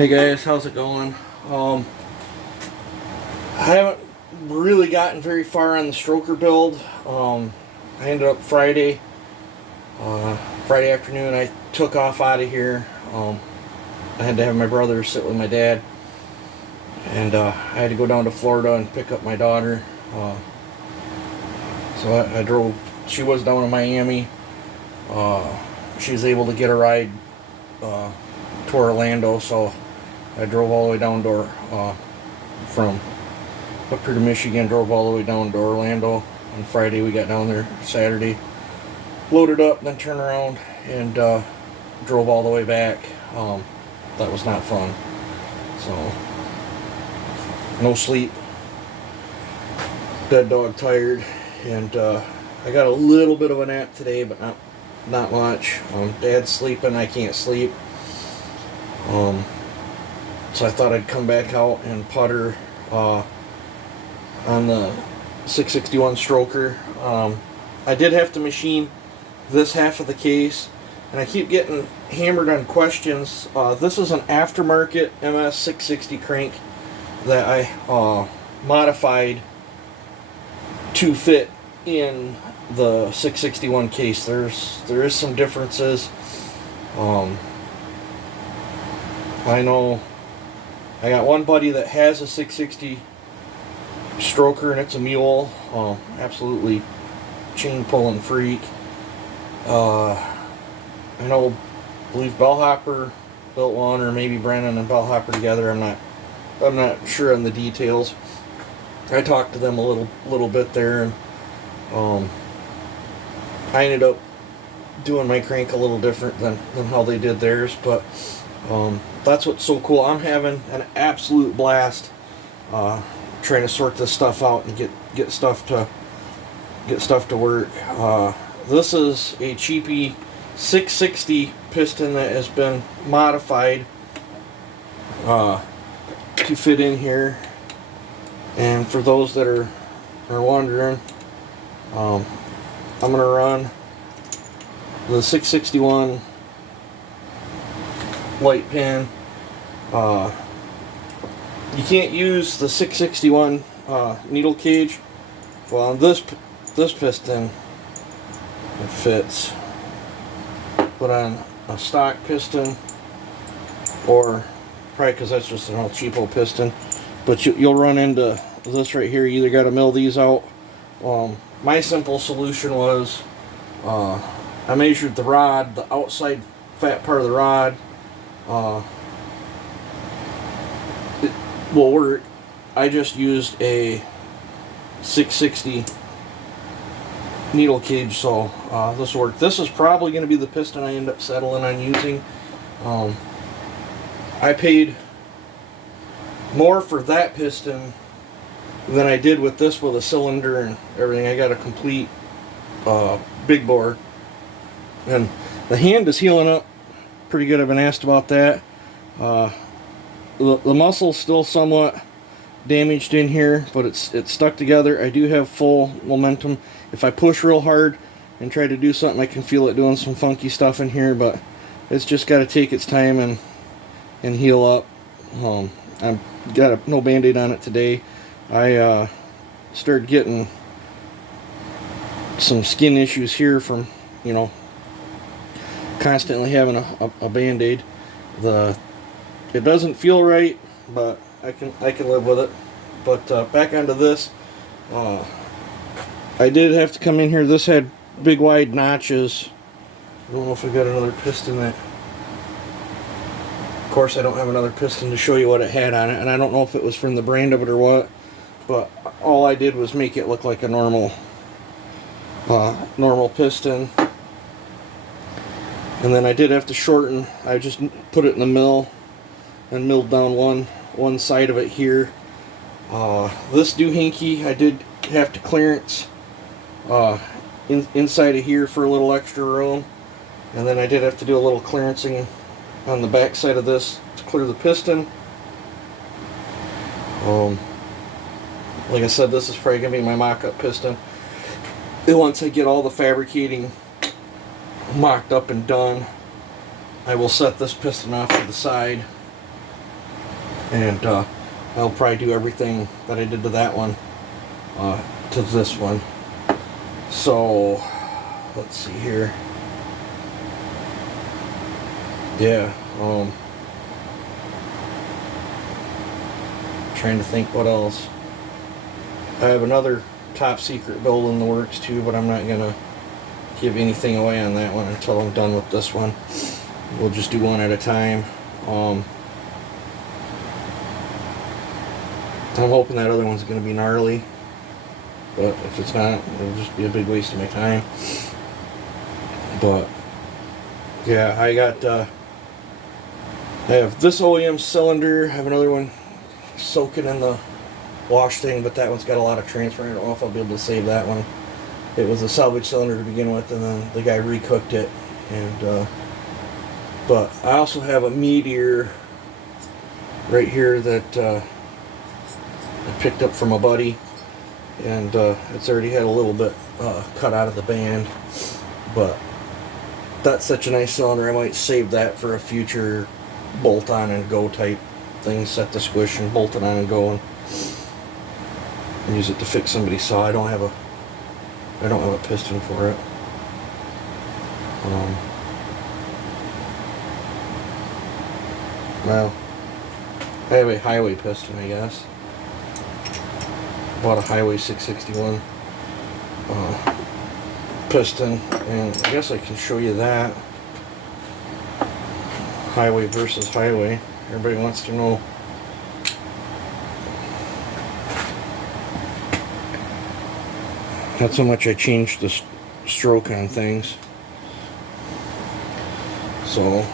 Hey guys, how's it going? I haven't really gotten very far on the stroker build. I ended up Friday afternoon. I took off out of here. I had to have my brother sit with my dad, and I had to go down to Florida and pick up my daughter. So I drove. She was down in Miami. She was able to get a ride to Orlando, so I drove all the way down to from up here to Michigan, drove all the way down to Orlando on Friday. We got down there Saturday, loaded up, then turned around and drove all the way back. That was not fun. So, no sleep, dead dog tired, and I got a little bit of a nap today, but not much. Dad's sleeping, I can't sleep. So I thought I'd come back out and putter on the 661 stroker. I did have to machine this half of the case, and I keep getting hammered on questions. This is an aftermarket MS 660 crank that I modified to fit in the 661 case. There is some differences. I know I got one buddy that has a 660 stroker, and it's a mule. Absolutely chain pulling freak. I believe Bellhopper built one, or maybe Brennan and Bellhopper together. I'm not sure on the details. I talked to them a little bit there, and I ended up doing my crank a little different than how they did theirs, but that's what's so cool. I'm having an absolute blast trying to sort this stuff out and get stuff to work. This is a cheapy 660 piston that has been modified to fit in here. And for those that are wondering, I'm going to run the 661 light pin. You can't use the 661 needle cage. Well, on this piston, it fits. Put on a stock piston, or probably because that's just an old cheapo piston. But you'll run into this right here. You either got to mill these out. My simple solution was I measured the rod, the outside fat part of the rod. It will work. I just used a 660 needle cage, so this will work. This is probably going to be the piston I end up settling on using. I paid more for that piston than I did with this, with a cylinder and everything. I got a complete big bore, and the hand is healing up pretty good. I've been asked about that. The muscle's still somewhat damaged in here, but it's stuck together. I do have full momentum. If I push real hard and try to do something, I can feel it doing some funky stuff in here, but it's just got to take its time and heal up. I've got no band-aid on it today. I started getting some skin issues here from, constantly having a band-aid. It doesn't feel right, but I can live with it. But back onto this, I did have to come in here. This had big wide notches. I don't know if I got another piston that. Of course, I don't have another piston to show you what it had on it, and I don't know if it was from the brand of it or what. But all I did was make it look like a normal piston. And then I did have to shorten. I just put it in the mill and milled down one side of it here. This doohickey, I did have to clearance inside of here for a little extra room. And then I did have to do a little clearancing on the back side of this to clear the piston. Like I said, this is probably going to be my mock-up piston. And once I get all the fabricating mocked up and done, I will set this piston off to the side And I'll probably do everything that I did to that one to this one. So let's see here. Yeah, trying to think what else. I have another top secret build in the works too, but I'm not gonna give anything away on that one until I'm done with this one. We'll just do one at a time. I'm hoping that other one's gonna be gnarly, but if it's not, it'll just be a big waste of my time. But yeah, I have this OEM cylinder. I have another one soaking in the wash thing, but that one's got a lot of transfer. I don't know if I'll be able to save that one. It was a salvage cylinder to begin with, and then the guy recooked it. And but I also have a Meteor right here that I picked up from a buddy, and it's already had a little bit cut out of the band, but that's such a nice cylinder. I might save that for a future bolt on and go type thing. Set the squish and bolt it on and go, and use it to fix somebody's saw. I don't have a piston for it. Well, I have a highway piston, I guess. Bought a Highway 661 piston, and I guess I can show you that. Highway versus highway. Everybody wants to know. Not so much I changed the stroke on things. So,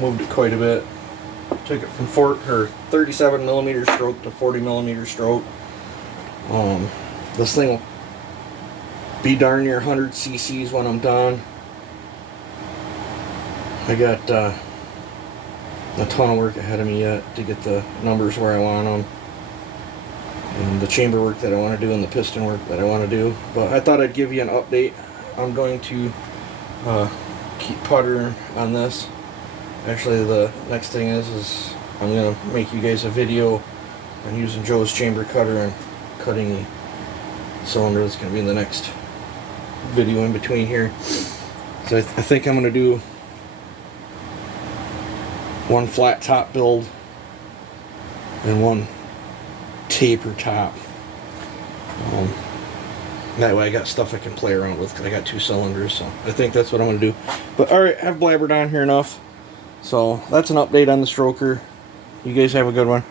moved it quite a bit. Took it from 37mm stroke to 40mm stroke. This thing will be darn near 100 cc's when I'm done. I got a ton of work ahead of me yet to get the numbers where I want them, and the chamber work that I want to do and the piston work that I want to do. But I thought I'd give you an update. I'm going to keep puttering on this. Actually, the next thing is I'm going to make you guys a video on using Joe's chamber cutter and cutting the cylinder. That's going to be in the next video in between here. So I think I'm going to do one flat top build and one taper top. That way I got stuff I can play around with, because I got 2 cylinders. So I think that's what I'm going to do. But alright, I've blabbered on here enough. So that's an update on the stroker. You guys have a good one.